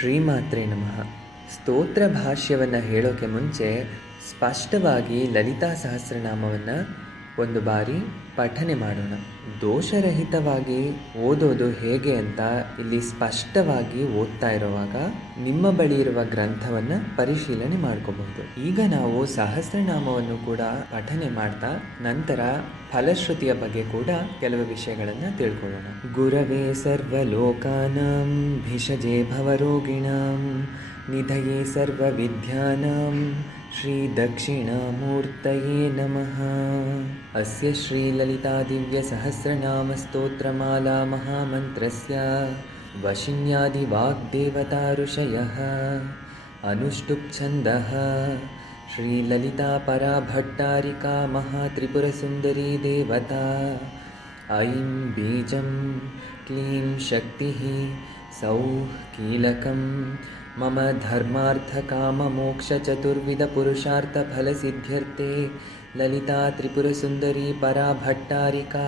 ಶ್ರೀಮಾತ್ರೆ ನಮಃ. ಸ್ತೋತ್ರ ಭಾಷ್ಯವನ್ನು ಹೇಳೋಕ್ಕೆ ಮುಂಚೆ ಸ್ಪಷ್ಟವಾಗಿ ಲಲಿತಾ ಸಹಸ್ರನಾಮವನ್ನು ಒಂದು ಬಾರಿ ಪಠನೆ ಮಾಡೋಣ. ದೋಷರಹಿತವಾಗಿ ಓದೋದು ಹೇಗೆ ಅಂತ ಇಲ್ಲಿ ಸ್ಪಷ್ಟವಾಗಿ ಓದ್ತಾ ಇರುವಾಗ ನಿಮ್ಮ ಬಳಿ ಇರುವ ಗ್ರಂಥವನ್ನು ಪರಿಶೀಲನೆ ಮಾಡ್ಕೋಬಹುದು. ಈಗ ನಾವು ಸಹಸ್ರನಾಮವನ್ನು ಕೂಡ ಪಠನೆ ಮಾಡ್ತಾ ನಂತರ ಫಲಶ್ರುತಿಯ ಬಗ್ಗೆ ಕೂಡ ಕೆಲವು ವಿಷಯಗಳನ್ನು ತಿಳ್ಕೊಳ್ಳೋಣ. ಗುರವೇ ಸರ್ವಲೋಕಾನಾಂ ಭಿಷಜೇ ಭವರೋಗಿಣಾಂ ನಿಧಯೇ ಸರ್ವವಿದ್ಯಾನಾಂ ಶ್ರೀ ದಕ್ಷಿಣಾಮೂರ್ತಯೇ ನಮಃ. ಅಸ್ಯ ಶ್ರೀ ಲಲಿತಾ ದಿವ್ಯ ಸಹಸ್ರನಾಮ ಸ್ತೋತ್ರಮಾಲಾ ಮಹಾಮಂತ್ರಸ್ಯ ವಶಿನ್ಯಾದಿ ವಾಗ್ದೇವತಾ ಋಷಯಃ ಅನುಷ್ಠುಪ್ ಛಂದಃ ಶ್ರೀ ಲಲಿತಾ ಪರಾ ಭಟ್ಟಾರಿಕಾ ಮಹಾತ್ರಿಪುರಸುಂದರಿ ದೇವತಾ. ಐಂ ಬೀಜಂ ಕ್ಲೀಂ ಶಕ್ತಿಃ ಸೌಃ ಕೀಲಕಂ ಮಮ ಧರ್ಮಾರ್ಥಕಾಮಮೋಕ್ಷಚತುರ್ವಿಧಪುರುಷಾರ್ಥಫಲಸಿದ್ಧ್ಯರ್ಥೇ ಲಲಿತಾ ತ್ರಿಪುರಸುಂದರಿ ಪರಾ ಭಟ್ಟಾರಿಕಾ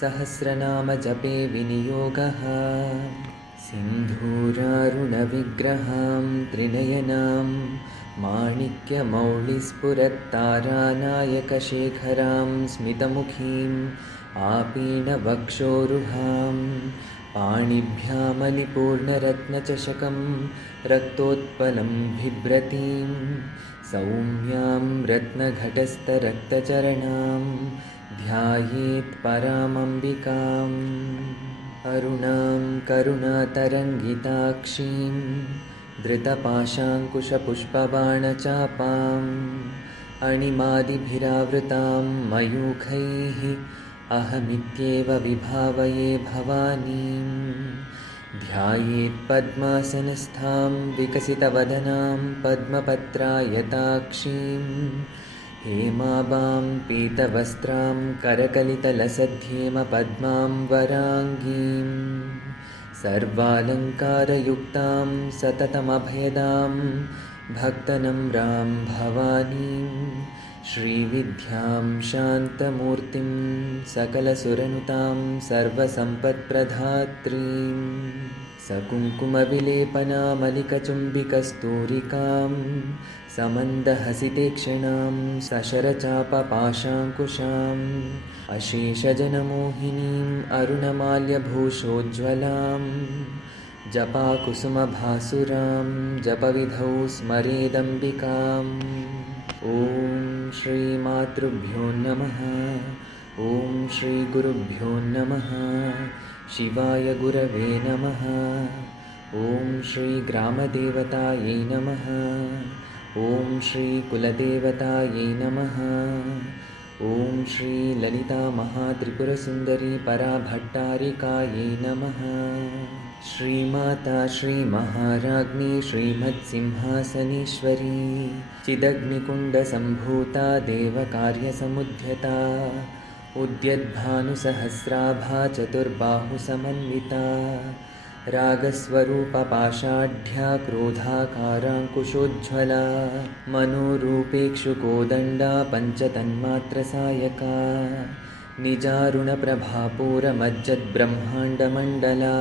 ಸಹಸ್ರನಾಮ ಜಪೇ ವಿನಿಯೋಗಃ. ಸಿಂಧೂರಾರುಣವಿಗ್ರಹಾಂ ತ್ರಿನಯನಾಂ ಮಾಣಿಕ್ಯಮೌಳಿಸ್ಫುರತ್ತಾರಾನಾಯಕಶೇಖರಾಂ ಸ್ಮಿತಮುಖೀಂ आपीनवक्षोरुहां पाणिभ्यामलिपूर्णरत्नचषकं रक्तोत्पलं बिभ्रतीं सौम्यां रत्नघटस्थरक्तचरणां ध्यायेत् परामम्बिकाम्. अरुणां करुणातरङ्गिताक्षीं धृतपाशाङ्कुशपुष्पबाणचापाम् अणिमादिभिरावृतां मयूखैः अहमित्येव विभावये भवानीं. ध्यायेत् पद्मासनस्थां विकसितवदनां पद्मपत्रायताक्षीं हेमाभां पीतवस्त्रां करकलितलसद्येमपद्मां वराङ्गीं. सर्वालङ्कारयुक्तां सततमभयदां भक्तनम्रां भवानीं. श्रीविद्यां शान्तमूर्तिं सकलसुरनुतां सर्वसम्पत्प्रदात्रीं. सकुङ्कुमविलेपनामलिकचुम्बिकस्तूरिकां समन्दहसितेक्षणां सशरचापपाशाङ्कुशाम् अशेषजनमोहिनीम् अरुणमाल्यभूषोज्ज्वलां जपाकुसुमभासुरां जपविधौ स्मरेदम्बिकाम्. ॐ श्रीमातृभ्यो नमः. ॐ श्रीगुरुभ्यो नमः. शिवाय गुरवे नमः. ॐ श्रीग्रामदेवतायै नमः. ॐ श्रीकुलदेवतायै नमः. ॐ श्रीललिता महात्रिपुरसुन्दरी पराभट्टारिकायै नमः. श्रीमाता श्रीमहाराज्ञी श्रीमत्सिंहासनेश्वरी चिदग्निकुण्डसम्भूता देवकार्यसमुद्यता उद्यद्भानुसहस्राभा चतुर्बाहुसमन्विता रागस्वरूपपाषाढ्या क्रोधाकाराङ्कुशोज्ज्वला मनोरूपेक्षुकोदण्डा पञ्चतन्मात्रसायका निजारुणप्रभापूरमज्जद्ब्रह्माण्डमण्डला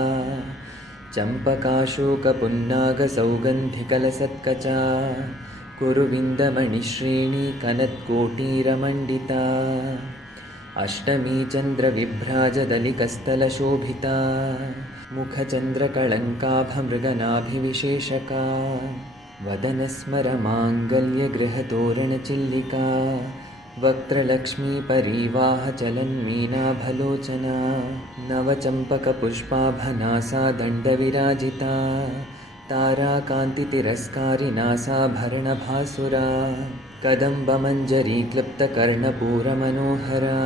चम्पकाशोकपुन्नागसौगन्धिकलसत्कचा कुरुविन्दमणिश्रेणी कनत्कोटीरमण्डिता अष्टमी चन्द्रविभ्राजदलिकस्थलशोभिता मुखचन्द्रकळङ्काभमृगनाभिविशेषका वदनस्मरमाङ्गल्यगृहतोरणचिल्लिका वक्त्रलक्ष्मीपरीवाहचलन्मीनाभलोचना नवचम्पकपुष्पाभनासा दण्डविराजिता ताराकान्तितिरस्कारिनासाभरणभासुरा कदम्बमञ्जरीक्लुप्तकर्णपूरमनोहरा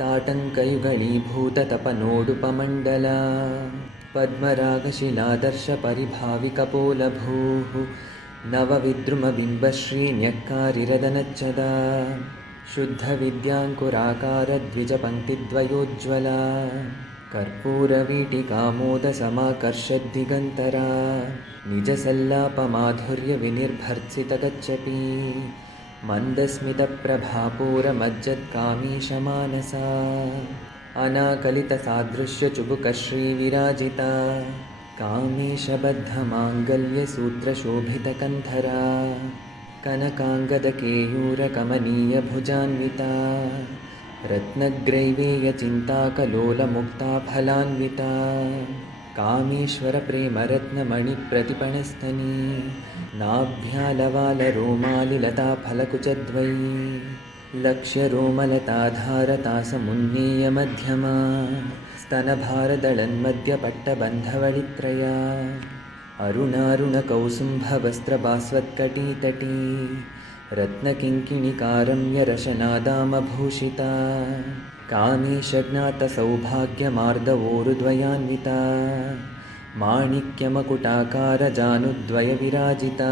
ताटङ्कयुगलीभूततपनोडुपमण्डला पद्मरागशिलादर्शपरिभाविकपोलभूः नवविद्रुमबिम्बश्रीन्यक्कारिरदनच्छदा शुद्धविद्याङ्कुराकारद्विजपङ्क्तिद्वयोज्ज्वला कर्पूरवीटिकामोदसमाकर्षद्दिगन्तरा निजसल्लापमाधुर्यविनिर्भर्त्सितगच्छपि मन्दस्मितप्रभापूरमज्जत्कामीशमानसा अनाकलितसादृश्यचुबुकश्रीविराजिता कामेशबद्धमाङ्गल्यसूत्रशोभितकन्धरा कनकाङ्गदकेयूरकमनीयभुजान्विता रत्नग्रैवेयचिन्ताकलोलमुक्ताफलान्विता कामेश्वरप्रेमरत्नमणिप्रतिपणस्तनी नाभ्यालवालरोमालिलताफलकुचद्वयी लक्ष्यरोमलताधारतासमुन्नीयमध्यमा स्तनभारदळन्मध्यपट्टबन्धवळित्रया अरुणारुणकौसुम्भवस्त्रभास्वत्कटीतटी रत्नकिङ्किणिकारम्यरशनादामभूषिता कामेशज्ञातसौभाग्यमार्दवोरुद्वयान्विता माणिक्यमकुटाकारजानुद्वयविराजिता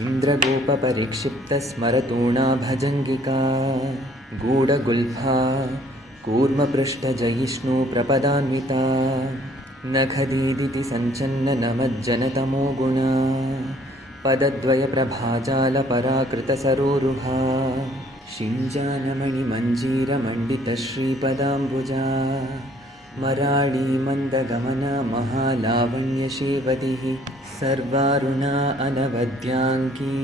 इन्द्रगोपपरिक्षिप्तस्मरतूणाभजङ्गिका गूढगुल्फा कूर्मपृष्ठजयिष्णुप्रपदान्विता नखदीदिति सञ्चन्ननमज्जनतमो गुणा पदद्वयप्रभाजालपराकृतसरोरुहा शिञ्जानमणिमञ्जीरमण्डितश्रीपदाम्बुजा मराळीमन्दगमना महालावण्यशेवतिः सर्वारुणा अनवद्याङ्की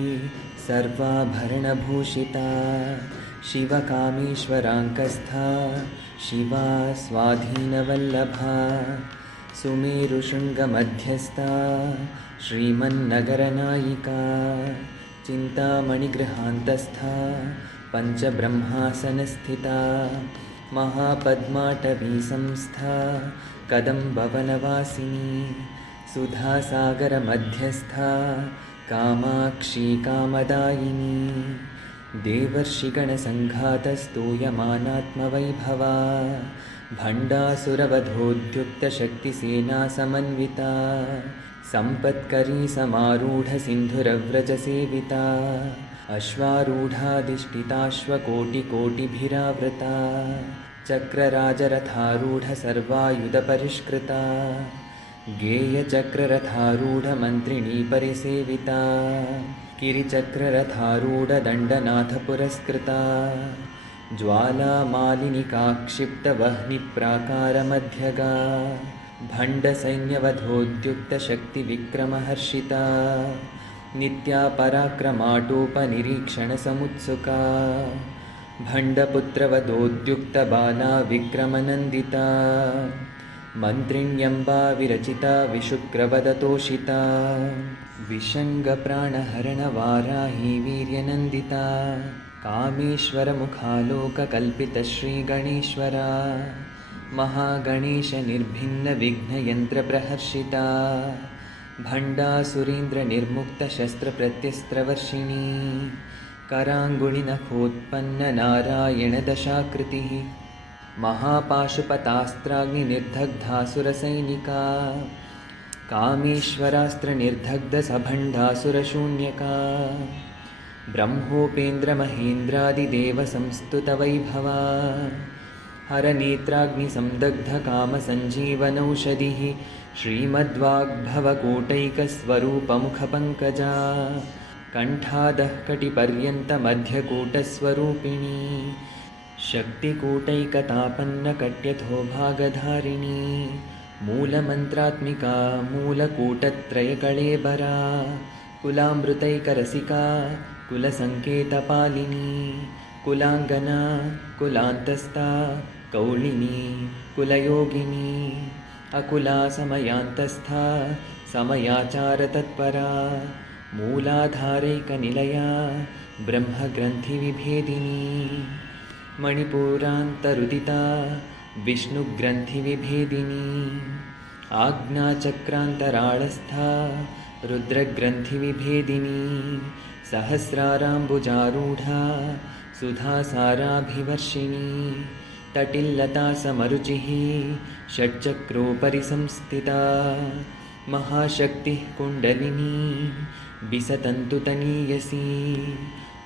सर्वाभरणभूषिता शिवकामेश्वराङ्कस्था शिवा स्वाधीनवल्लभा सुमेरुशृङ्गमध्यस्था श्रीमन्नगरनायिका चिन्तामणिगृहान्तस्था पञ्चब्रह्मासनस्थिता महापद्माटवीसंस्था कदम्बवनवासिनी सुधासागरमध्यस्था कामाक्षी कामदायिनी देवर्षिगणसङ्घातस्तूयमानात्मवैभवा भण्डासुरवधोद्युक्तशक्तिसेनासमन्विता सम्पत्करी समारूढसिन्धुरव्रजसेविता अश्वारूढाधिष्ठिताश्वकोटिकोटिभिरावृता चक्रराजरथारूढसर्वायुधपरिष्कृता गेयचक्ररथारूढमन्त्रिणी परिसेविता गिरिचक्ररथारूढदण्डनाथपुरस्कृता ज्वालामालिनिकाक्षिप्तवह्निप्राकारमध्यगा भण्डसैन्यवधोद्युक्तशक्तिविक्रमहर्षिता नित्या पराक्रमाटोपनिरीक्षणसमुत्सुका भण्डपुत्रवधोद्युक्तबाला विक्रमनन्दिता मन्त्रिण्यम्बा विरचिता विशुक्रवदतोषिता विशङ्गप्राणहरणवाराही वीर्यनन्दिता कामेश्वरमुखालोककल्पितश्रीगणेश्वरा महागणेशनिर्भिन्नविघ्नयन्त्रप्रहर्षिता भण्डासुरेन्द्रनिर्मुक्तशस्त्रप्रत्यस्त्रवर्षिणी कराङ्गुलिनखोत्पन्ननारायणदशाकृतिः महापाशुपतास्त्राग्निनिर्दग्धासुरसैनिका कामेश्वरास्त्रनिर्दग्धसभण्डासुरशून्यका ब्रह्मोपेन्द्रमहेन्द्रादिदेवसंस्तुतवैभवा हरनेत्राग्निसंदग्धकामसञ्जीवनौषधिः श्रीमद्वाग्भवकूटैकस्वरूपमुखपङ्कजा कण्ठादः कटिपर्यन्तमध्यकूटस्वरूपिणी शक्तिकूटैकतापन्नकट्यथोभागधारिणी मूलमन्त्रात्मिका मूलकूटत्रयकळेबरा कुलामृतैकरसिका कुलसङ्केतपालिनी कुलाङ्गना कुलान्तस्था कौलिनी कुलयोगिनी अकुला समयान्तस्था समयाचारतत्परा मूलाधारैकनिलया ब्रह्मग्रन्थिविभेदिनी मणिपुरान्तरुदिता विष्णुग्रन्थिविभेदिनी आज्ञाचक्रान्तराळस्था रुद्रग्रन्थिविभेदिनी सहस्राराम्बुजारूढा सुधासाराभिवर्षिणी तटिल्लतासमरुचिः षट्चक्रोपरि संस्थिता महाशक्तिः कुण्डलिनी विसतन्तुतनीयसी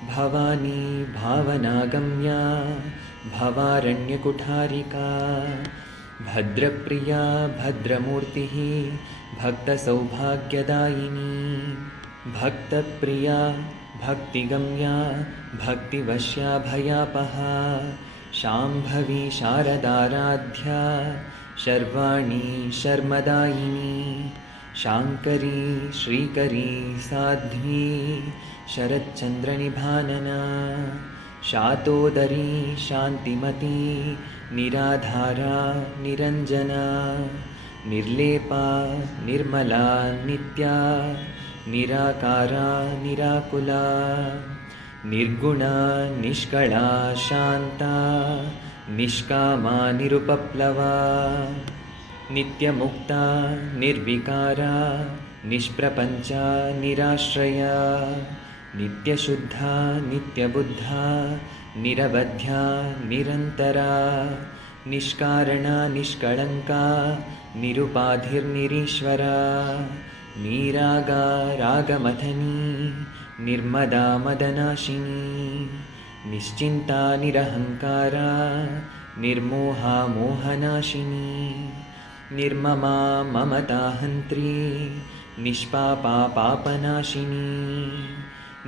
भवानी भावनागम्या भवारण्यकुठारिका भद्रप्रिया भद्रमूर्तिः भक्तसौभाग्यदायिनी भक्तप्रिया भक्तिगम्या भक्तिवश्या भयापहा शाम्भवी शारदाराध्या शर्वाणी शर्मदायिनी शाङ्करी श्रीकरी साध्वी शरच्चन्द्रनिभानना शातोदरी शान्तिमती निराधारा निरञ्जना निर्लेपा निर्मला नित्या निराकारा निराकुला निर्गुणा निष्कळा शान्ता निष्कामा निरुपप्लवा नित्यमुक्ता निर्विकारा निष्प्रपञ्चा निराश्रया नित्यशुद्धा नित्यबुद्धा निरवध्या निरन्तरा निष्कारणा निष्कळङ्का निरुपाधिर्निरीश्वरा निरागा रागमथनी निर्मदा मदनाशिनी निश्चिन्ता निरहङ्कारा निर्मोहा मोहनाशिनी निर्ममा ममताहन्त्री निष्पापा पापनाशिनी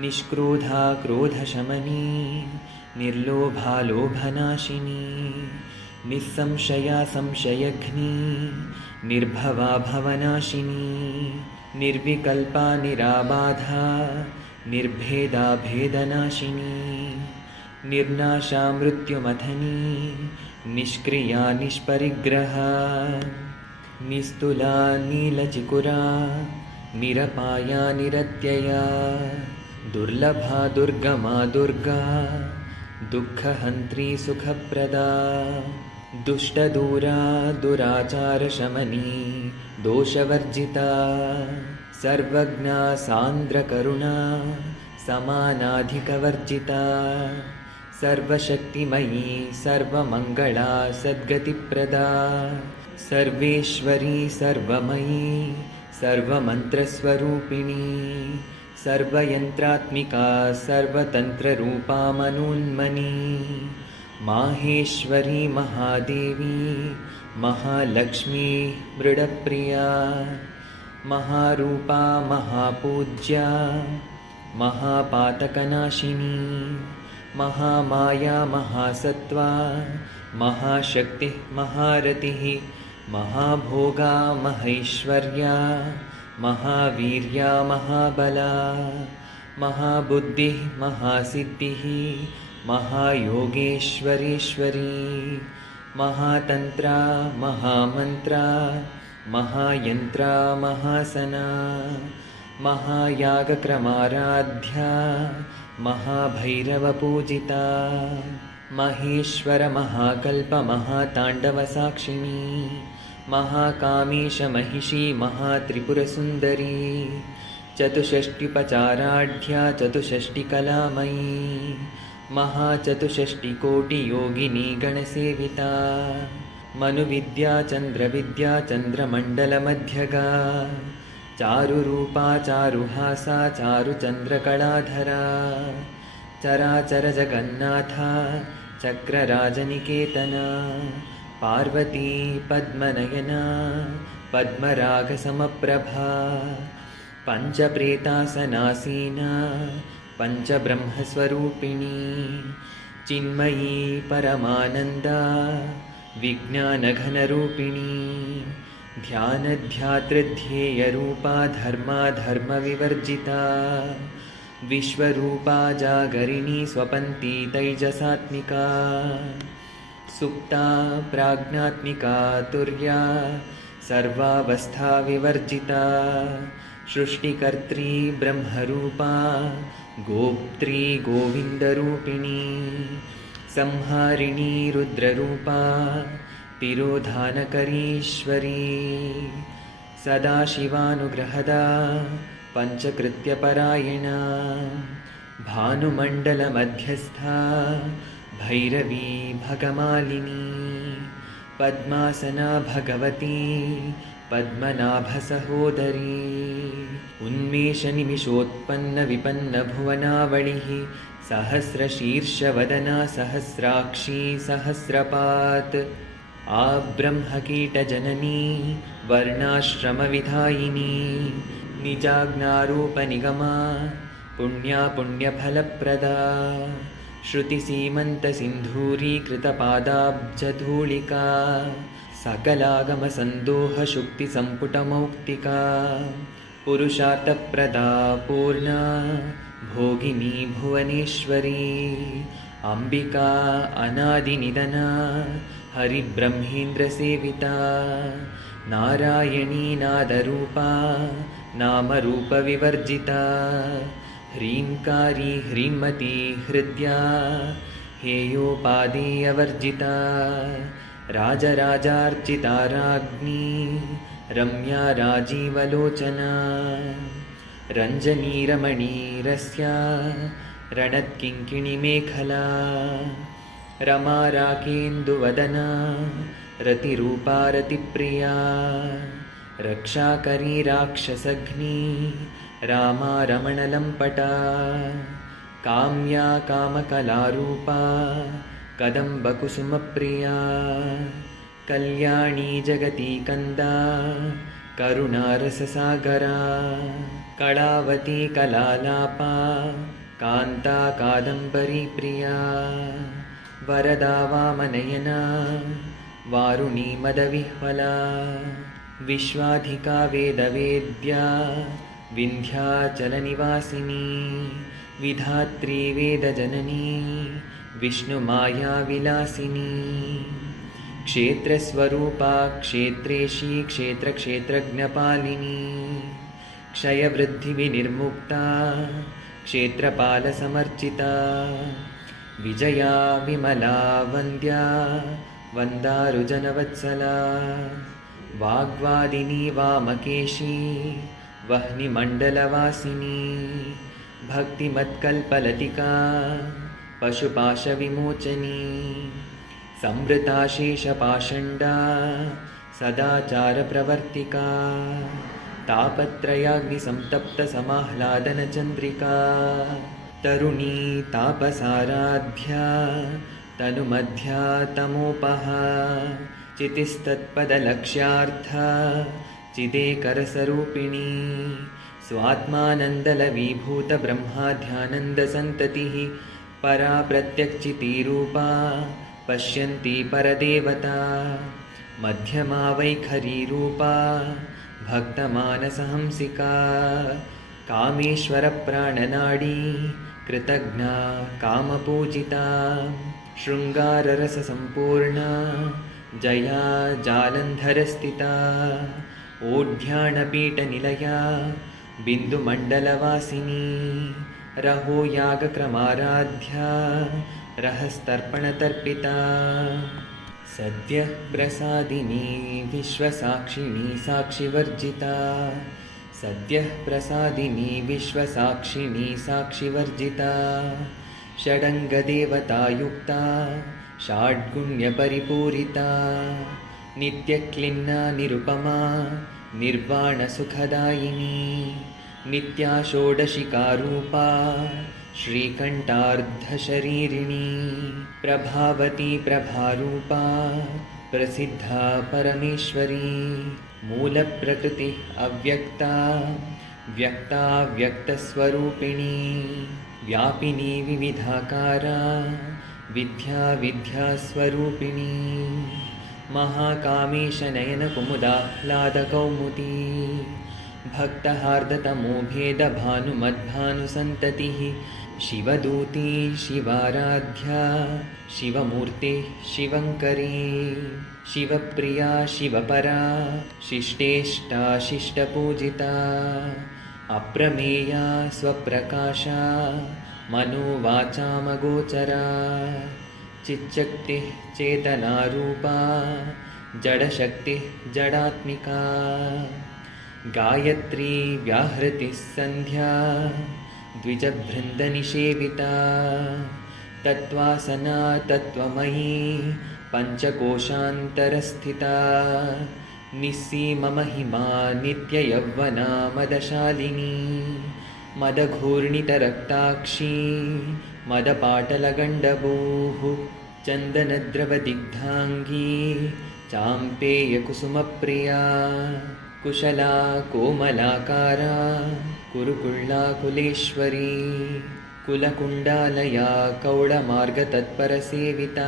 निष्क्रोधा क्रोधशमनी निर्लोभा लोभनाशिनी निस्संशया संशयघ्नी निर्भवा भवनाशिनी निर्विकल्पा निराबाधा निर्भेदा भेदनाशिनी निर्नाशा मृत्युमथनी निष्क्रिया निष्परिग्रहा निस्तुला नीलचिकुरा निरपाया निरत्यया दुर्लभा दुर्गमा दुर्गा दुःखहन्त्री सुखप्रदा दुष्टदूरा दुराचारशमनी दोषवर्जिता सर्वज्ञा सान्द्रकरुणा समानाधिकवर्जिता सर्वशक्तिमयी सर्वमङ्गला सद्गतिप्रदा सर्वेश्वरी सर्वमयी सर्वमन्त्रस्वरूपिणी सर्वयन्त्रात्मिका सर्वतन्त्ररूपा मनोन्मनी माहेश्वरी महादेवी महालक्ष्मी मृडप्रिया महारूपा महापूज्या महापातकनाशिनी महामाया महासत्त्वा महाशक्तिः महारतिः महाभोगा महैश्वर्या महावीर्या महाबला महाबुद्धिः महासिद्धिः महायोगेश्वरेश्वरी महातन्त्रा महामन्त्रा महायन्त्रा महासना महायागक्रमाराध्या महाभैरवपूजिता महेश्वर महाकल्प महाताण्डवसाक्षिणी महाकामेशमहिषी महात्रिपुरसुन्दरी चतुष्षष्टिपचाराढ्या चतुष्षष्टिकलामयी महाचतुष्षष्टिकोटियोगिनी गणसेविता मनुविद्या चन्द्रविद्या चन्द्रमण्डलमध्यगा चारुरूपा चारुहासा चारुचन्द्रकलाधरा चराचरजगन्नाथा चक्रराजनिकेतना पार्वती पद्मनयना पद्मरागसमप्रभा पञ्चप्रेतासनासीना पञ्चब्रह्मस्वरूपिणी चिन्मयी परमानन्दा विज्ञानघनरूपिणी ध्यानध्यातृध्येयरूपा धर्माधर्मविवर्जिता विश्वरूपा जागरिणी स्वपन्ती तैजसात्मिका सुप्ता प्राज्ञात्मिका तुर्या सर्वावस्थाविवर्जिता सृष्टिकर्त्री ब्रह्मरूपा गोप्त्री गोविन्दरूपिणी संहारिणी रुद्ररूपा तिरोधानकरीश्वरी सदाशिवानुग्रहदा पञ्चकृत्यपरायणा भानुमण्डलमध्यस्था भैरवी भगमालिनी पद्मासना भगवती पद्मनाभसहोदरी उन्मेषनिमिषोत्पन्नविपन्नभुवनावलिः सहस्रशीर्षवदना सहस्राक्षी सहस्रपात् आब्रह्मकीटजननी वर्णाश्रमविधायिनी निजाज्ञारूपनिगमा पुण्या पुण्यफलप्रदा श्रुतिसीमन्तसिन्धूरीकृतपादाब्जधूलिका सकलागमसन्दोहशुक्तिसम्पुटमौक्तिका पुरुषार्थप्रदा पूर्णा भोगिनी भुवनेश्वरी अम्बिका अनादिनिधना हरिब्रह्मेन्द्रसेविता नारायणी नादरूपा नामरूपविवर्जिता ह्रीङ्कारी ह्रीमती हृद्या हेयोपादेयवर्जिता राजराजार्चिता राज्ञी रम्या राजीवलोचना रञ्जनीरमणीरस्या रणत्किङ्किणिमेखला रमा राकेन्दुवदना रतिरूपा रतिप्रिया रक्षाकरी राक्षसघ्नी रामा रमणलम्पटा काम्या कामकलारूपा कदम्बकुसुमप्रिया कल्याणी जगती कन्दा करुणारससागरा कलावती कलालापा कान्ता कादम्बरी प्रिया वरदा वामनयना वारुणी मदविह्वला विश्वाधिका वेदवेद्या विन्ध्याचलनिवासिनी विधात्री वेदजननी विष्णुमायाविलासिनी क्षेत्रस्वरूपा क्षेत्रेशी क्षेत्रक्षेत्रज्ञपालिनी क्षयवृद्धिविनिर्मुक्ता क्षेत्रपालसमर्चिता विजया विमला वन्द्या वन्दारुजनवत्सला वाग्वादिनी वामकेशी वह्निमण्डलवासिनी भक्तिमत्कल्पलतिका पशुपाशविमोचनी संवृताशेषपाषण्डा सदाचारप्रवर्तिका तापत्रयाग्निसंतप्तसमाह्लादनचन्द्रिका तरुणी तापसाराध्या तनुमध्या तमोपहा चितिस्तत्पदलक्ष्यार्था चिदेकरसरूपिणी स्वात्मानन्दलवीभूतब्रह्माध्यानन्दसन्ततिः परा प्रत्यक्षितिरूपा पश्यन्ती परदेवता मध्यमा वैखरीरूपा भक्तमानसहंसिका कामेश्वरप्राणनाडी कृतज्ञा कामपूजिता शृङ्गाररससम्पूर्णा जया जालन्धरस्थिता ओढ्याणपीठनिलया बिन्दुमण्डलवासिनी रहो यागक्रमाराध्या रहस्तर्पणतर्पिता सद्यः प्रसादिनी विश्वसाक्षिणी साक्षिवर्जिता सद्यः प्रसादिनी विश्वसाक्षिणी साक्षिवर्जिता षडङ्गदेवतायुक्ता षड्गुण्यपरिपूरिता नित्यक्लिन्ना निरुपमा निर्वाणसुखदायिनी नित्या षोडशिकारूपा श्रीकण्ठार्धशरीरिणी प्रभावती प्रभारूपा प्रसिद्धा परमेश्वरी मूलप्रकृतिः अव्यक्ता व्यक्ता व्यक्तस्वरूपिणी व्यापिनी विविधाकारा विद्या विद्यास्वरूपिणी महाकामेशनयनकुमुदाह्लादकौमुदी भक्तहार्दतमो भेदभानुमद्भानुसन्ततिः शिवदूती शिवाराध्या शिवमूर्ते शिवङ्करी शिवप्रिया शिवपरा शिष्टेष्टा शिष्टपूजिता अप्रमेया स्वप्रकाशा मनोवाचामगोचरा चिच्शक्तिः चेतनारूपा जडशक्तिः जडात्मिका गायत्री व्याहृतिः सन्ध्या द्विजबृन्दनिषेविता तत्त्वासना तत्त्वमयी पञ्चकोशान्तरस्थिता निस्सीममहिमा नित्ययौवना मदशालिनी मदघूर्णितरक्ताक्षी मदपाटलगण्डभूः चन्दनद्रवदिग्धाङ्गी चाम्पेयकुसुमप्रिया कुशला कोमलाकारा कुरुकुल्लाकुलेश्वरी कुलकुण्डालया कौडमार्गतत्परसेविता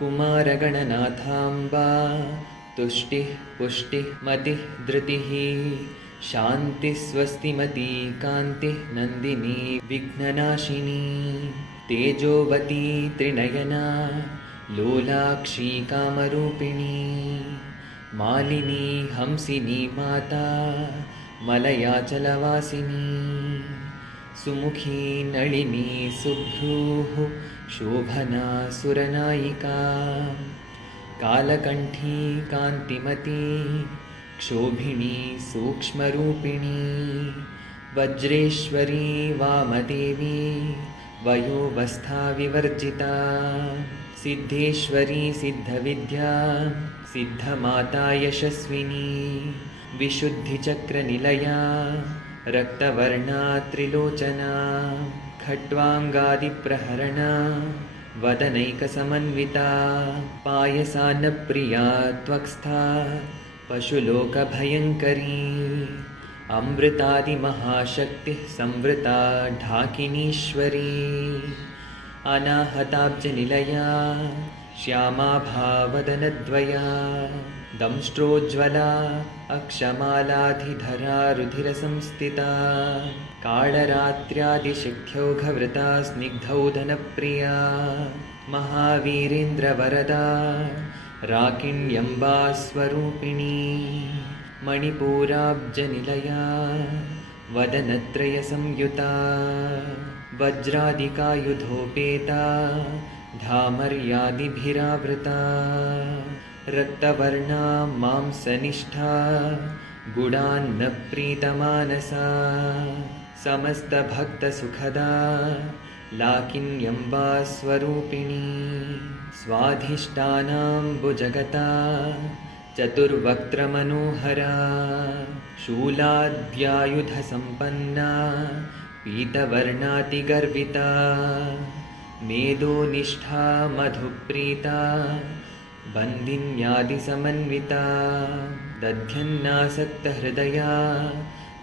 कुमारगणनाथाम्बा तुष्टिः पुष्टिः मतिः धृतिः शान्तिः स्वस्तिमती कान्तिः नन्दिनी विघ्ननाशिनी तेजोवती त्रिनयना लोलाक्षी कामरूपिणी मालिनी हंसिनी माता मलयाचलवासिनी सुमुखी नलिनी सुभ्रूः शोभना सुरनायिका कालकण्ठी कान्तिमती क्षोभिणी सूक्ष्मरूपिणी वज्रेश्वरी वामदेवी वयोवस्था विवर्जिता सिद्धेश्वरी सिद्धविद्या सिद्धमाता यशस्विनी विशुद्धिचक्रनिलया रक्तवर्णा त्रिलोचना खट्वाङ्गादिप्रहरणा वदनैकसमन्विता पायसान्नप्रिया त्वक्स्था पशुलोकभयङ्करी अमृतादिमहाशक्तिः संवृता ढाकिनीश्वरी अनाहताब्जनिलया श्यामाभावदनद्वया दंष्ट्रोज्ज्वला अक्षमालाधिधरा रुधिरसंस्थिता काळरात्र्यादिशक्त्यौघवृता स्निग्धौधनप्रिया महावीरेन्द्रवरदा राकिण्यम्बा स्वरूपिणी मणिपूराब्जनिलया वदनत्रयसंयुता वज्रादिकायुधोपेता धामर्यादिभिरावृता रक्तवर्णा मांसनिष्ठा गुडान्नप्रीतमानसा समस्तभक्तसुखदा लाकिन्यम्बा स्वरूपिणी स्वाधिष्ठानाम्बुजगता चतुर्वक्त्रमनोहरा शूलाद्यायुधसम्पन्ना पीतवर्णातिगर्विता मेदोनिष्ठा मधुप्रीता बन्दिन्यादिसमन्विता दध्यन्नासक्तहृदया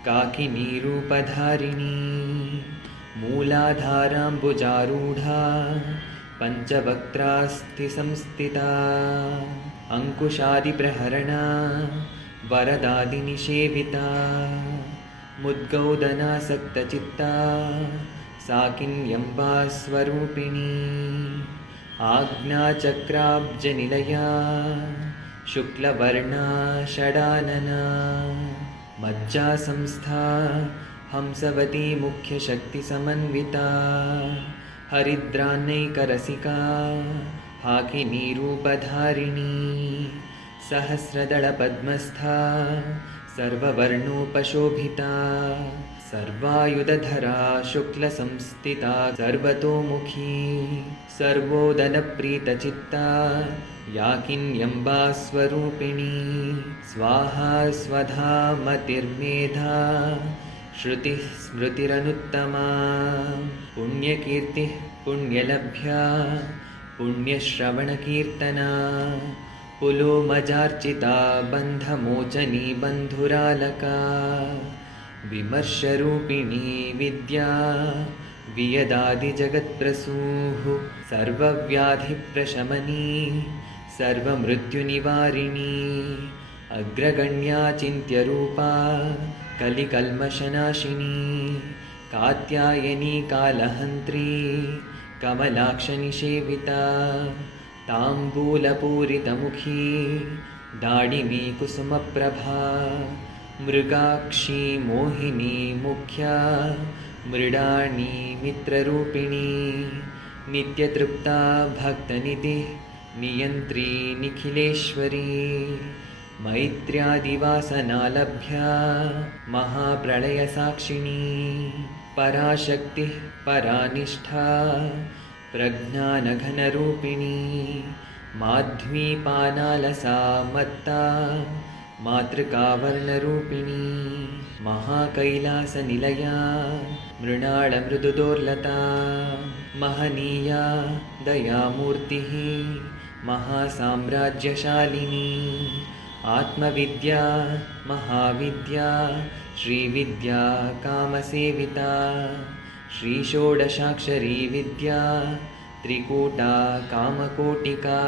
काकिनीरूपधारिणी मूलाधाराम्बुजारूढा पञ्चवक्त्रास्थिसंस्थिता अङ्कुशादिप्रहरणा वरदादिनिषेविता मुद्गौदनासक्तचित्ता साकिन्यम्बा स्वरूपिणी आज्ञाचक्राब्जनिलया शुक्लवर्णा षडानना मज्जासंस्था हंसवती मुख्यशक्तिसमन्विता हरिद्रान्नैकरसिका हाकिनीरूपधारिणी सहस्रदलपद्मस्था सर्ववर्णोपशोभिता सर्वायुधधरा शुक्लसंस्थिता सर्वतोमुखी सर्वोदनप्रीतचित्ता याकिन्यम्बा स्वरूपिणी स्वाहा स्वधा मतिर्मेधा श्रुतिः स्मृतिरनुत्तमा पुण्यकीर्तिः पुण्यलभ्या पुण्यश्रवणकीर्तना पुलोमजार्चिता बन्धमोचनी बन्धुरालका विमर्शरूपिणी विद्या वियदादिजगत्प्रसूः सर्वव्याधिप्रशमनी सर्वमृत्युनिवारिणी अग्रगण्या चिन्त्यरूपा कलिकल्मषनाशिनी कात्यायनी कालहन्त्री कमलाक्षनिषेविता ताम्बूलपूरितमुखी दाडिनी कुसुमप्रभा मृगाक्षी मोहिनी मुख्या मृडाणी मित्ररूपिणी नित्यतृप्ता भक्तनिधि नियन्त्री निखिलेश्वरी मैत्र्यादिवासनालभ्या महाप्रलयसाक्षिणी पराशक्तिः परानिष्ठा प्रज्ञानघनरूपिणी माध्वीपानालसा मत्ता मातृकावर्णरूपिणी महाकैलासनिलया मृणालमृदुदोर्लता महनीया दयामूर्तिः महासाम्राज्यशालिनी आत्मविद्या महाविद्या श्रीविद्या कामसेविता श्रीषोडशाक्षरी विद्या त्रिकूटा कामकोटिका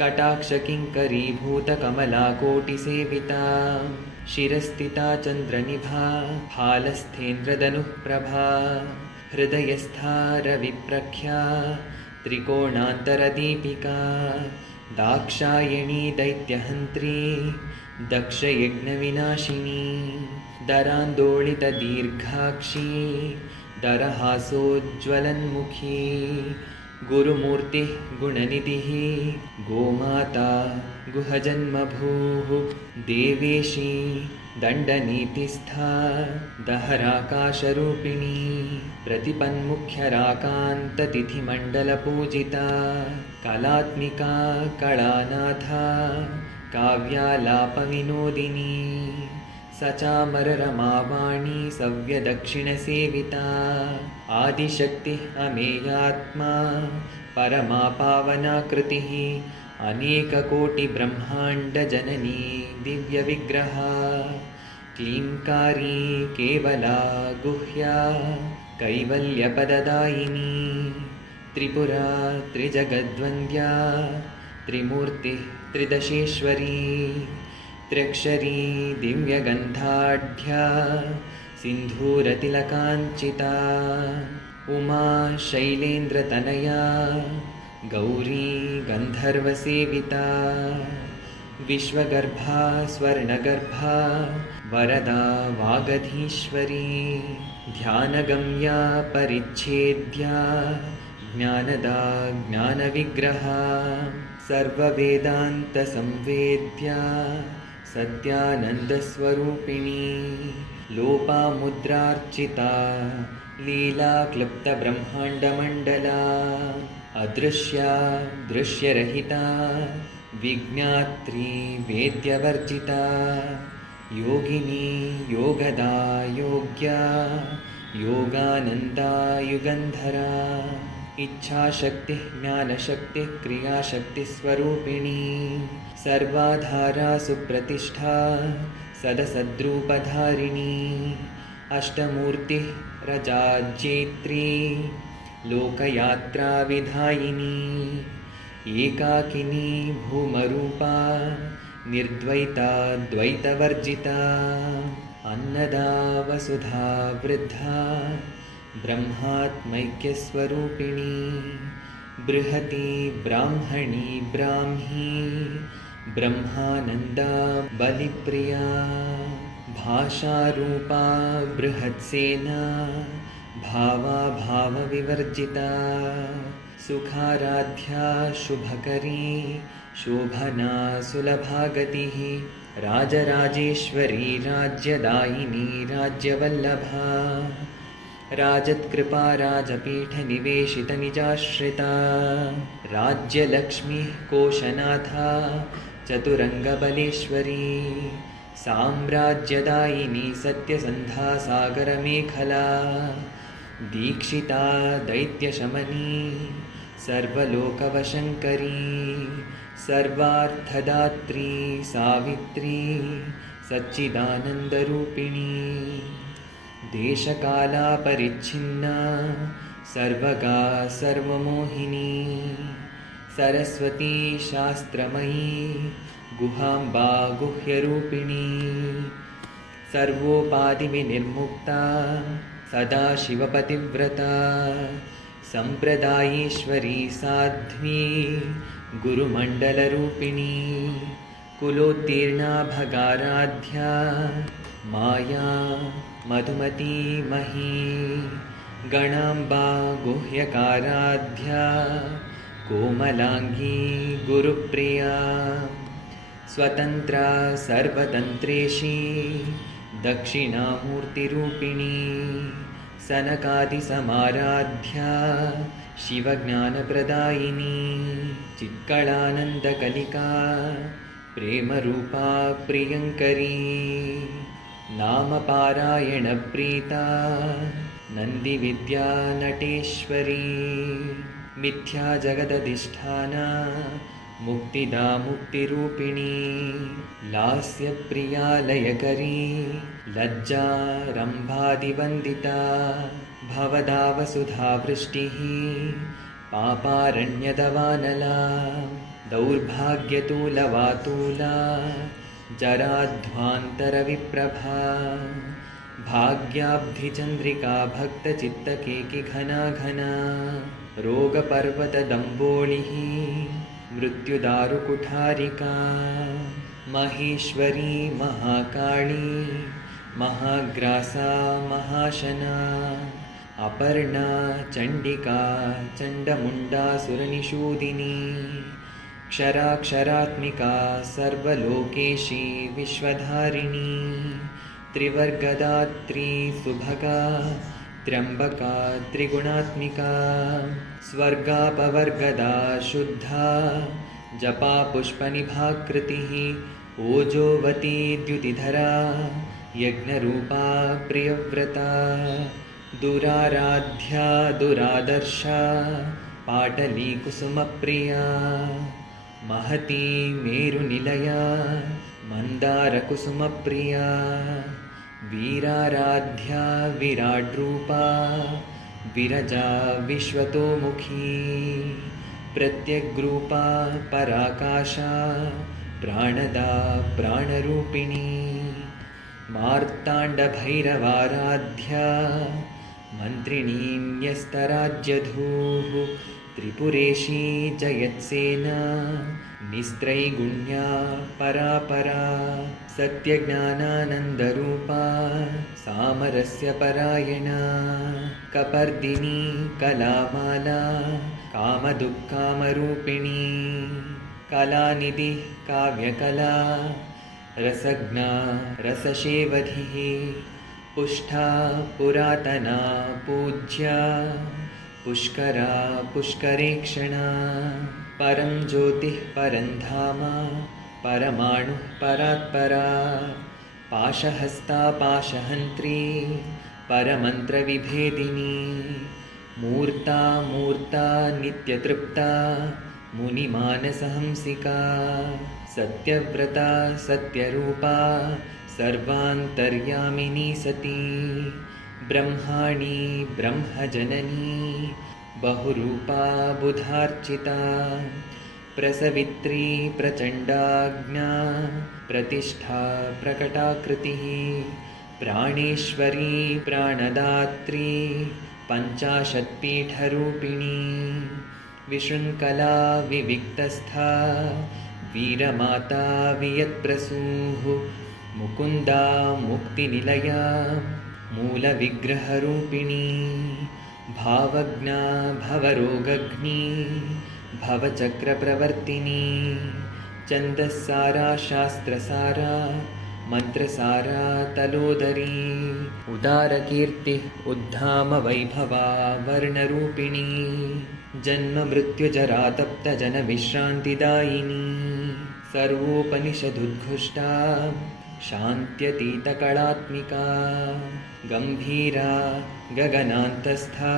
कटाक्षकिङ्करीभूतकमलाकोटिसेविता शिरस्थिता चन्द्रनिभा हालस्थेन्द्रधनुः प्रभा हृदयस्था रविप्रख्या त्रिकोणान्तरदीपिका दाक्षायणी दैत्यहन्त्री दक्षयज्ञविनाशिनी दरान्दोलितदीर्घाक्षी दरहासोज्ज्वलन्मुखी गुरुमूर्तिः गुणनिधिः गोमाता गुहजन्मभूः देवेशी दण्डनीतिस्था दहराकाशरूपिणी प्रतिपन्मुख्यराकान्ततिथिमण्डलपूजिता कलात्मिका कलानाथा काव्यालापविनोदिनी सचामररमावाणी सव्यदक्षिणसेविता आदिशक्तिः अमेयात्मा परमा पावनाकृतिः अनेककोटिब्रह्माण्डजननी दिव्यविग्रहा क्लीङ्कारी केवला गुह्या कैवल्यपददायिनी त्रिपुरा त्रिजगद्वन्द्या त्रिमूर्तिः त्रिदशेश्वरी त्र्यक्षरी दिव्यगन्धाढ्या सिन्धूरतिलकाञ्चिता उमा शैलेन्द्रतनया गौरी गन्धर्वसेविता विश्वगर्भा स्वर्णगर्भा वरदा वागधीश्वरी ध्यानगम्या परिच्छेद्या ज्ञानदा ज्ञानविग्रहा सर्ववेदान्तसंवेद्या सत्यानन्दस्वरूपिणी लोपामुद्रार्चिता लीलाक्लुप्तब्रह्माण्डमण्डला अदृश्या दृश्यरहिता विज्ञात्री वेद्यवर्जिता योगिनी योगदा योग्या योगानन्दा युगन्धरा इच्छाशक्तिः ज्ञानशक्तिः क्रियाशक्तिस्वरूपिणी सर्वाधारा सुप्रतिष्ठा सदसद्रूपधारिणी अष्टमूर्तिः रजाज्येत्री लोकयात्राविधायिनी एकाकिनी भूमरूपा निर्द्वैता द्वैतवर्जिता अन्नदा वसुधा वृद्धा ब्रह्मात्मैक्यस्वरूपिणी बृहती ब्राह्मणी ब्राह्मी ब्रह्मानन्दा बलिप्रिया भाषारूपा बृहत्सेना भावा भावविवर्जिता सुखाराध्या शुभकरी शोभना सुलभागतिः राजराजेश्वरी राज्यदायिनी राज्यवल्लभा राजत्कृपा राजपीठनिवेशितनिजाश्रिता राज्यलक्ष्मीः कोशनाथा चतुरङ्गबलेश्वरी साम्राज्यदायिनी सत्यसन्धा सागरमेखला दीक्षिता दैत्यशमनी सर्वलोकवशङ्करी सर्वार्थदात्री सावित्री सच्चिदानन्दरूपिणी देशकालापरिच्छिन्ना सर्वगा सर्वमोहिनी सरस्वती शास्त्रमयी गुहाम्बा गुह्यरूपिणी सर्वोपाधिविनिर्मुक्ता सदाशिवपतिव्रता सम्प्रदायेश्वरी साध्वी गुरुमण्डलरूपिणी कुलोत्तीर्णा भगाराध्या माया मधुमती मही गणाम्बा गुह्यकाराध्या कोमलाङ्गी गुरुप्रिया स्वतन्त्रा सर्वतन्त्रेशी दक्षिणामूर्तिरूपिणी सनकादिसमाराध्या शिवज्ञानप्रदायिनी चित्कलानन्दकलिका प्रेमरूपा प्रियङ्करी नामपारायणप्रीता नन्दिविद्या नटेश्वरी मिथ्या जगदधिष्ठाना मुक्तिदा मुक्तिरूपिणी लास्यप्रिया लयकरी लज्जा रम्भादिवन्दिता भवदा वसुधा वृष्टिः पापारण्यदवानला दौर्भाग्यतूलवातूला जराध्वान्तरविप्रभा भाग्याब्धिचन्द्रिका भक्तचित्तकेकिघना घना रोगपर्वतदम्बोलिः मृत्युदारुकुठारिका महेश्वरी महाकाली महाग्रासा महाशना अपर्णा चण्डिका चण्डमुण्डासुरनिषूदिनी क्षराक्षरात्मिका सर्वलोकेशी विश्वधारिणी त्रिवर्गदात्री सुभगा त्र्यम्बका त्रिगुणात्मिका स्वर्गापवर्गदा शुद्धा जपा पुष्पनिभाकृतिः ओजोवती द्युतिधरा यज्ञरूपा प्रियव्रता दुराराध्या दुरादर्शा पाटलीकुसुमप्रिया महती मेरुनिलया मन्दारकुसुमप्रिया वीराराध्या विराड्रूपा विरजा विश्वतोमुखी प्रत्यग्रूपा पराकाशा प्राणदा प्राणरूपिणी मार्ताण्डभैरवाराध्या मन्त्रिणी न्यस्तराज्यधूः त्रिपुरेशी जयत्सेना निस्त्रैगुण्या परापरा सत्यज्ञानानन्दरूपा सामरस्यपरायणा कपर्दिनी कलामाला कामदुःखामरूपिणी कलानिधिः काव्यकला रसज्ञा रसशेवधिः पुष्टा पुरातना पूज्या पुष्करा पुष्करेक्षणा परं ज्योतिः परं धाम परमाणुः परात्परा पाशहस्ता पाशहन्त्री परमन्त्रविभेदिनी मूर्ता मूर्ता नित्यतृप्ता मुनिमानसहंसिका सत्यव्रता सत्यरूपा सर्वान्तर्यामिनी सती ब्रह्माणी ब्रह्मजननी बहुरूपा बुधार्चिता प्रसवित्री प्रचण्डाज्ञा प्रतिष्ठा प्रकटाकृतिः प्राणेश्वरी प्राणदात्री पञ्चाशत्पीठरूपिणी विशृङ्खला विविक्तस्था वीरमाता वियत्प्रसूः मुकुन्दा मुक्तिनिलया मूलविग्रहरूपिणी भावज्ञा भवरोगघ्नी भवचक्रप्रवर्तिनी छन्दस्सारा शास्त्रसारा मन्त्रसारा तलोदरी उदारकीर्तिः उद्धामवैभवा वर्णरूपिणी जन्ममृत्युजरातप्तजनविश्रान्तिदायिनी सर्वोपनिषदुद्घुष्टा शान्त्यतीतकलात्मिका गम्भीरा गगनान्तस्था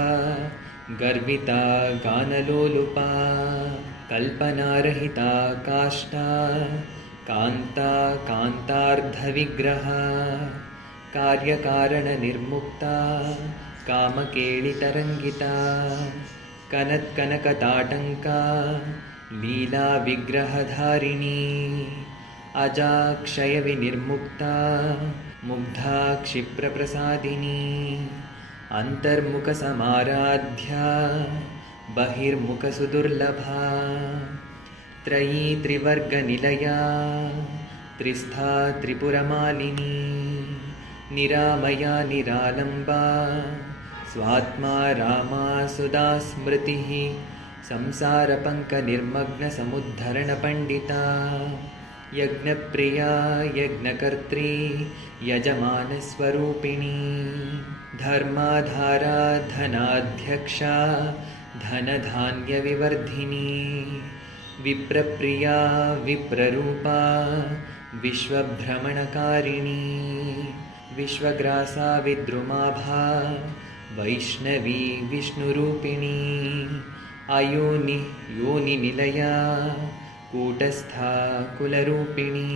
गर्विता गानलोलुपा कल्पनारहिता काष्ठा कान्ता कान्तार्धविग्रहा कार्यकारणनिर्मुक्ता कामकेलितरङ्गिता कनत्कनकताटङ्का लीलाविग्रहधारिणी अजाक्षयविनिर्मुक्ता मुग्धा क्षिप्रप्रसादिनी अन्तर्मुखसमाराध्या बहिर्मुखसुदुर्लभा त्रयी त्रिवर्गनिलया त्रिस्था त्रिपुरमालिनी निरामया निरालम्बा स्वात्मा रामा सुधा स्मृतिः संसारपङ्कनिर्मग्नसमुद्धरणपण्डिता यज्ञप्रिया यज्ञकर्त्री यजमानस्वरूपिणी धर्माधारा धनाध्यक्षा धनधान्यविवर्धिनी विप्रप्रिया विप्ररूपा विश्वभ्रमणकारिणी विश्वग्रासा विद्रुमाभा वैष्णवी विष्णुरूपिणी अयोनि योनिनिलया कूटस्था कुलरूपिणी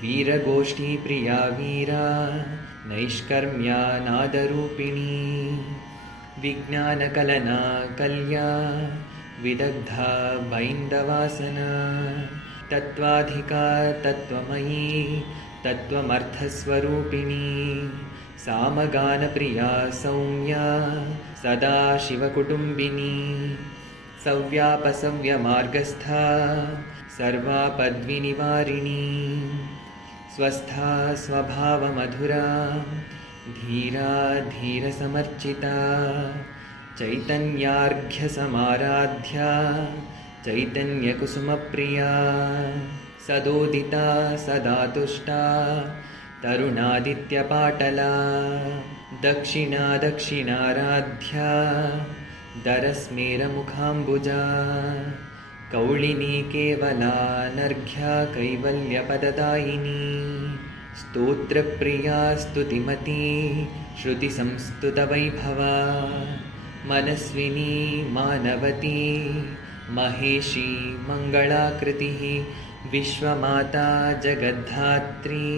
वीरगोष्ठीप्रिया वीरा नैष्कर्म्या नादरूपिणी विज्ञानकलना कल्या विदग्धा बैन्दवासना तत्त्वाधिका तत्त्वमयी तत्त्वमर्थस्वरूपिणी सामगानप्रिया सौम्या सदा शिवकुटुम्बिनी सव्यापसव्यमार्गस्था सर्वापद्विनिवारिणी स्वस्था स्वभावमधुरा धीरा धीरसमर्चिता चैतन्यार्घ्यसमाराध्या चैतन्यकुसुमप्रिया सदोदिता सदा तुष्टा तरुणादित्यपाटला दक्षिणा दक्षिणाराध्या दरस्मेरमुखाम्बुजा कौलिनी केवलानर्घ्या कैवल्यपददायिनी स्तोत्रप्रिया स्तुतिमती श्रुतिसंस्तुतवैभवा मनस्विनी मानवती महेशी मङ्गलाकृतिः विश्वमाता जगद्धात्री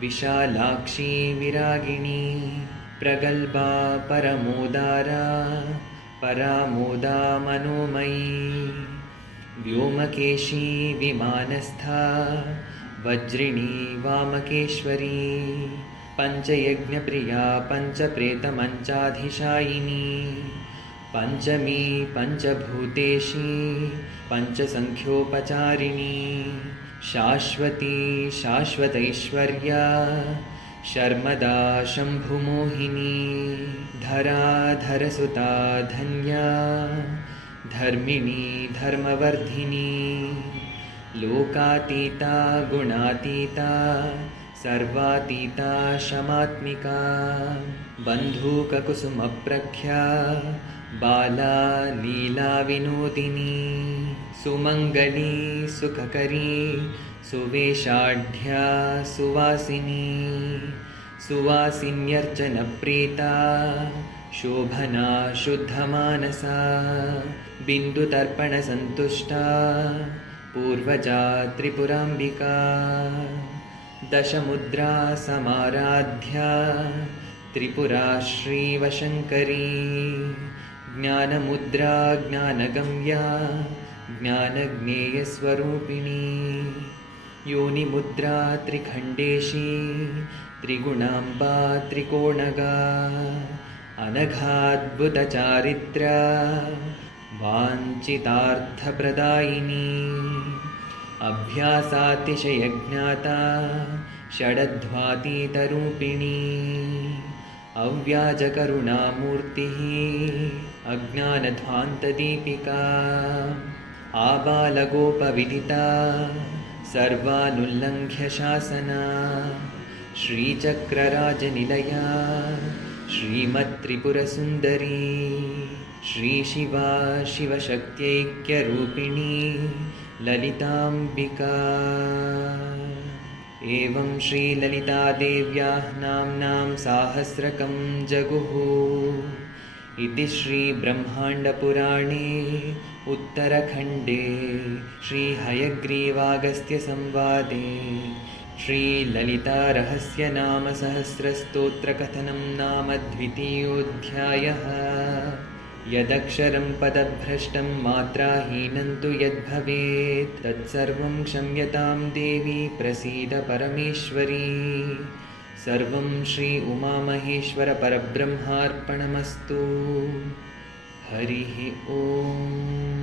विशालाक्षी विरागिणी प्रगल्भा परमोदारा परामोदा मनोमयी व्योमकेशी विमानस्था वज्रिणी वामकेश्वरी पञ्चयज्ञप्रिया पञ्चप्रेतमञ्चाधिशायिनी पञ्चमी पञ्चभूतेशी पञ्चसङ्ख्योपचारिणी शाश्वती शाश्वतैश्वर्या शर्मदा शम्भुमोहिनी धराधरसुता धन्या धर्मिणी धर्मवर्धिनी लोकातीता गुणातीता सर्वातीता शमात्मिका बन्धूककुसुमप्रख्या बाला लीला विनोदिनी सुमङ्गली सुखकरी सुवेशाढ्या सुवासिनी सुवासिन्यर्चनप्रीता शोभना शुद्धमानसा बिन्दुतर्पणसन्तुष्टा पूर्वजा त्रिपुराम्बिका दशमुद्रा समाराध्या त्रिपुरा श्रीवशङ्करी ज्ञानमुद्रा ज्ञानगम्या ज्ञानज्ञेयस्वरूपिणी योनिमुद्रा त्रिखण्डेशी त्रिगुणाम्बा त्रिकोणगा अनघाद्भुतचारित्र्या वाञ्छितार्थप्रदायिनी अभ्यासातिशयज्ञाता षडध्वातीतरूपिणी अव्याजकरुणामूर्तिः अज्ञानध्वान्तदीपिका आबालगोपविदिता सर्वानुल्लङ्घ्य शासना श्रीचक्रराजनिलया श्रीमत्त्रिपुरसुन्दरी श्रीशिवा शिवशक्त्यैक्यरूपिणी ललिताम्बिका एवं श्रीललितादेव्याः नाम्नां साहस्रकं जगुः इति श्रीब्रह्माण्डपुराणे उत्तरखण्डे श्रीहयग्रीवागस्त्यसंवादे श्रीललितारहस्यनामसहस्रस्तोत्रकथनं नाम द्वितीयोऽध्यायः यदक्षरं पदभ्रष्टं मात्राहीनं तु यद्भवेत् तत्सर्वं क्षम्यतां देवी प्रसीद परमेश्वरी सर्वं श्री उमामहेश्वर परब्रह्मार्पणमस्तु हरिः ओम्।